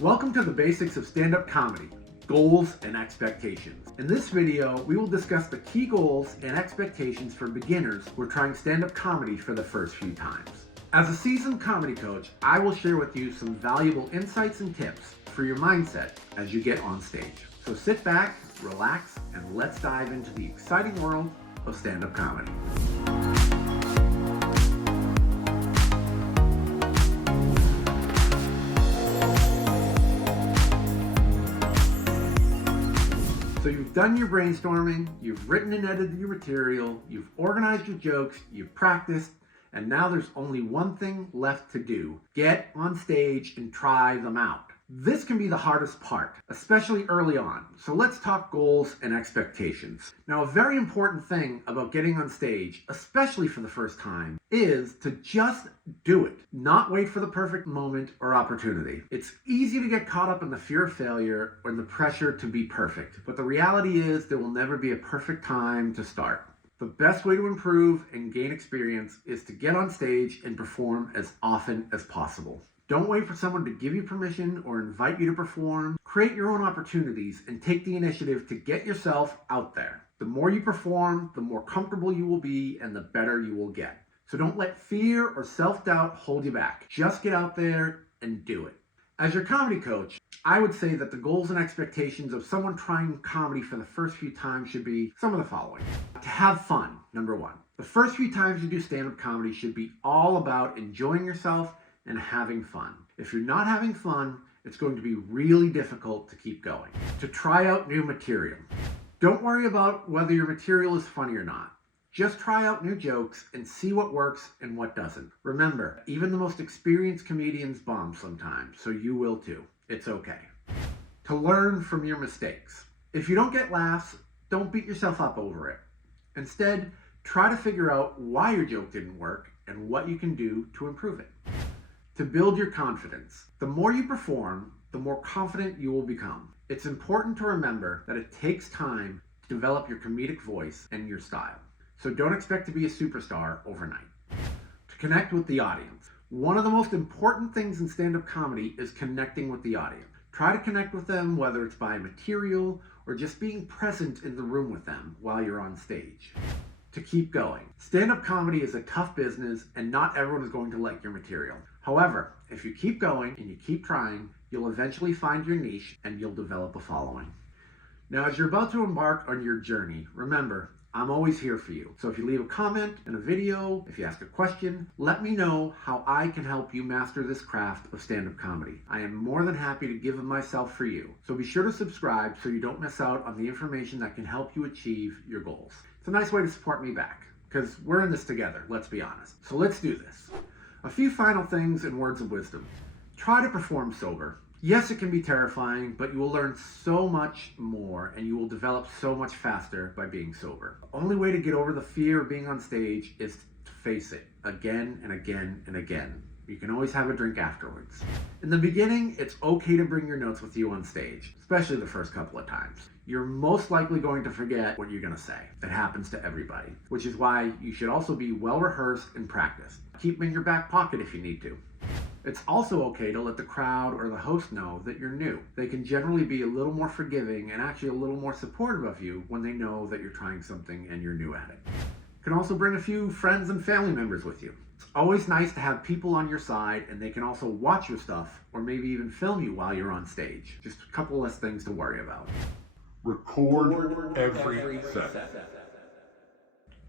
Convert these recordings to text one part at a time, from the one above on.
Welcome to the basics of stand-up comedy, goals and expectations. In this video, we will discuss the key goals and expectations for beginners who are trying stand-up comedy for the first few times. As a seasoned comedy coach, I will share with you some valuable insights and tips for your mindset as you get on stage. So sit back, relax, and let's dive into the exciting world of stand-up comedy. So you've done your brainstorming, you've written and edited your material, you've organized your jokes, you've practiced, and now there's only one thing left to do. Get on stage and try them out. This can be the hardest part, especially early on. So let's talk goals and expectations. Now, a very important thing about getting on stage, especially for the first time, is to just do it. Not wait for the perfect moment or opportunity. It's easy to get caught up in the fear of failure or in the pressure to be perfect. But the reality is there will never be a perfect time to start. The best way to improve and gain experience is to get on stage and perform as often as possible. Don't wait for someone to give you permission or invite you to perform. Create your own opportunities and take the initiative to get yourself out there. The more you perform, the more comfortable you will be and the better you will get. So don't let fear or self-doubt hold you back. Just get out there and do it. As your comedy coach, I would say that the goals and expectations of someone trying comedy for the first few times should be some of the following. To have fun, number one. The first few times you do stand-up comedy should be all about enjoying yourself and having fun. If you're not having fun, it's going to be really difficult to keep going. To try out new material. Don't worry about whether your material is funny or not. Just try out new jokes and see what works and what doesn't. Remember, even the most experienced comedians bomb sometimes, so you will too. It's okay. To learn from your mistakes. If you don't get laughs, don't beat yourself up over it. Instead, try to figure out why your joke didn't work and what you can do to improve it. To build your confidence. The more you perform, the more confident you will become. It's important to remember that it takes time to develop your comedic voice and your style. So don't expect to be a superstar overnight. To connect with the audience. One of the most important things in stand-up comedy is connecting with the audience. Try to connect with them, whether it's by material or just being present in the room with them while you're on stage. To keep going. Stand-up comedy is a tough business and not everyone is going to like your material. However, if you keep going and you keep trying, you'll eventually find your niche and you'll develop a following. Now, as you're about to embark on your journey, remember, I'm always here for you. So if you leave a comment in a video, if you ask a question, let me know how I can help you master this craft of stand-up comedy. I am more than happy to give of myself for you. So be sure to subscribe so you don't miss out on the information that can help you achieve your goals. It's a nice way to support me back, because we're in this together, let's be honest. So let's do this. A few final things and words of wisdom. Try to perform sober. Yes, it can be terrifying, but you will learn so much more and you will develop so much faster by being sober. The only way to get over the fear of being on stage is to face it again and again and again. You can always have a drink afterwards. In the beginning, it's okay to bring your notes with you on stage, especially the first couple of times. You're most likely going to forget what you're going to say. It happens to everybody, which is why you should also be well rehearsed and practiced. Keep them in your back pocket if you need to. It's also okay to let the crowd or the host know that you're new. They can generally be a little more forgiving and actually a little more supportive of you when they know that you're trying something and you're new at it. You can also bring a few friends and family members with you. It's always nice to have people on your side and they can also watch your stuff or maybe even film you while you're on stage. Just a couple less things to worry about. Record every set.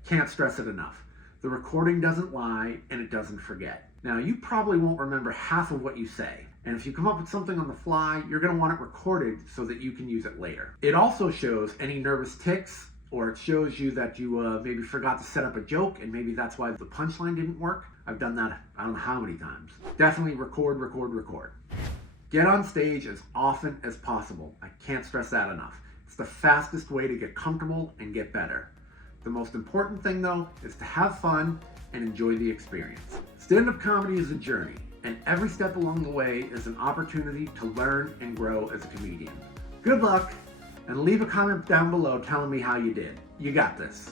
Can't stress it enough. The recording doesn't lie and it doesn't forget. Now, you probably won't remember half of what you say. And if you come up with something on the fly, you're going to want it recorded so that you can use it later. It also shows any nervous tics, or it shows you that you maybe forgot to set up a joke and maybe that's why the punchline didn't work. I've done that I don't know how many times. Definitely record. Get on stage as often as possible. I can't stress that enough. It's the fastest way to get comfortable and get better. The most important thing though is to have fun and enjoy the experience. Stand-up comedy is a journey, and every step along the way is an opportunity to learn and grow as a comedian. Good luck, and leave a comment down below telling me how you did. You got this.